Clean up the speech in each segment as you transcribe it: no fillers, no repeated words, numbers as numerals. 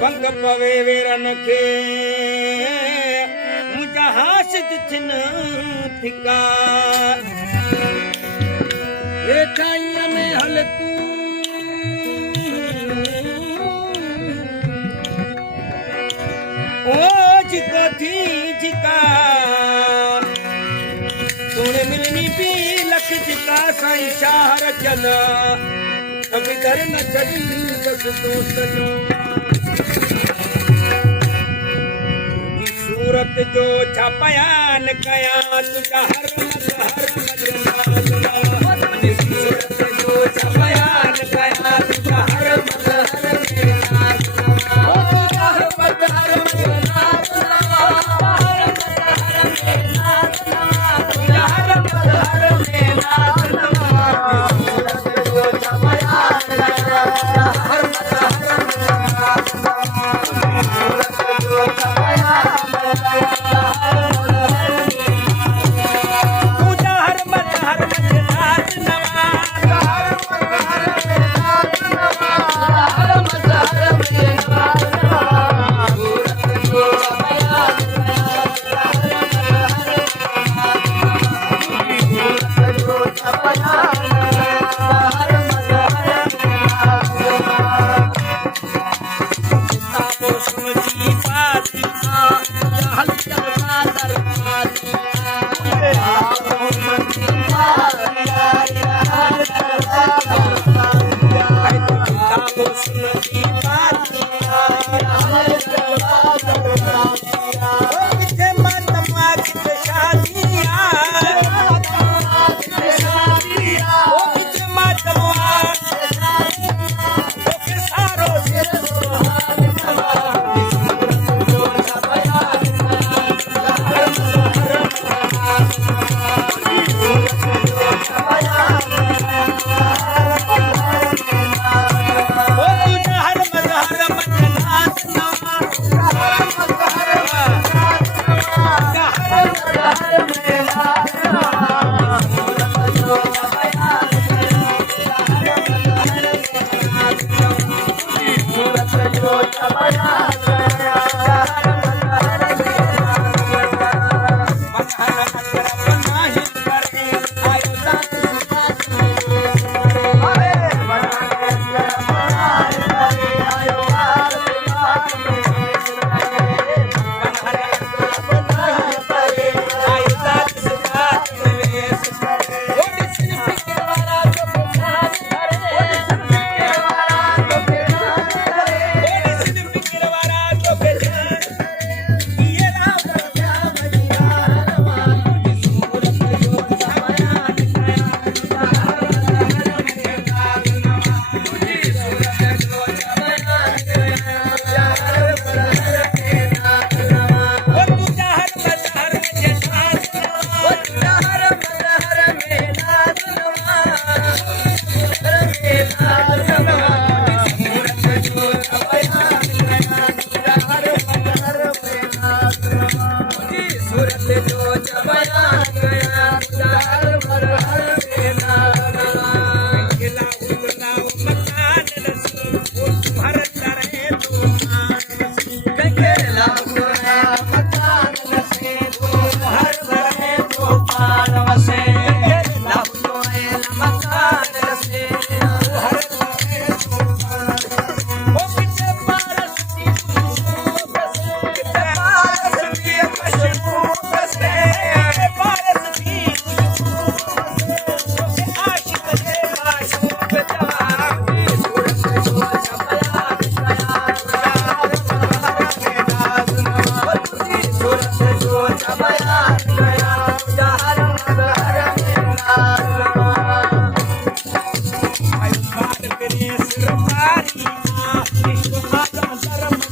पंग पवे वीरन खे मुंहिंजा हासिद थिन थिका हेठाईअ में हल तूं ओ जिको थी जिका तूने मिलनी भी लख जिका साईं शाह रचन अभी घर न छड़ी बस दोस्त सूरत जो छा बयान कयां तुझा हर सूरत जो छा बयान कयां तुझा हर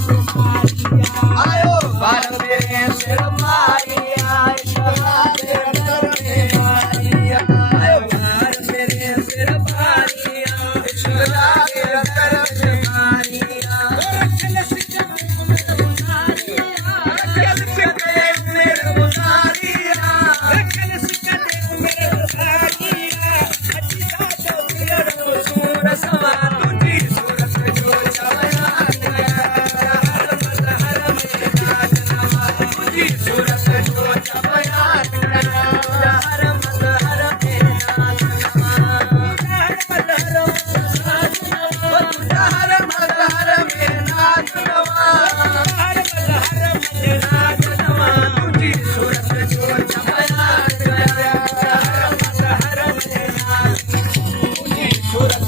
आयो बार मेरे सिर मारिया तेरे अंतर में मारिया आयो बार मेरे सिर मारिया ईश्वरा के अंतर में मारिया रखल सिक्के मेरे मुनारिया रखल सिक्के मेरे मुनारिया रखल सिक्के मेरे मुनारिया अच्छी साजो तेरे सूर सवा तुझी सूरत जो छाया सूरत जो छाया हर मलहर में नाचनवा हर मलहर में नाचनवा हर मलहर में नाचनवा तुझी सूरत जो छाया हर मलहर में नाच तुझी सूरत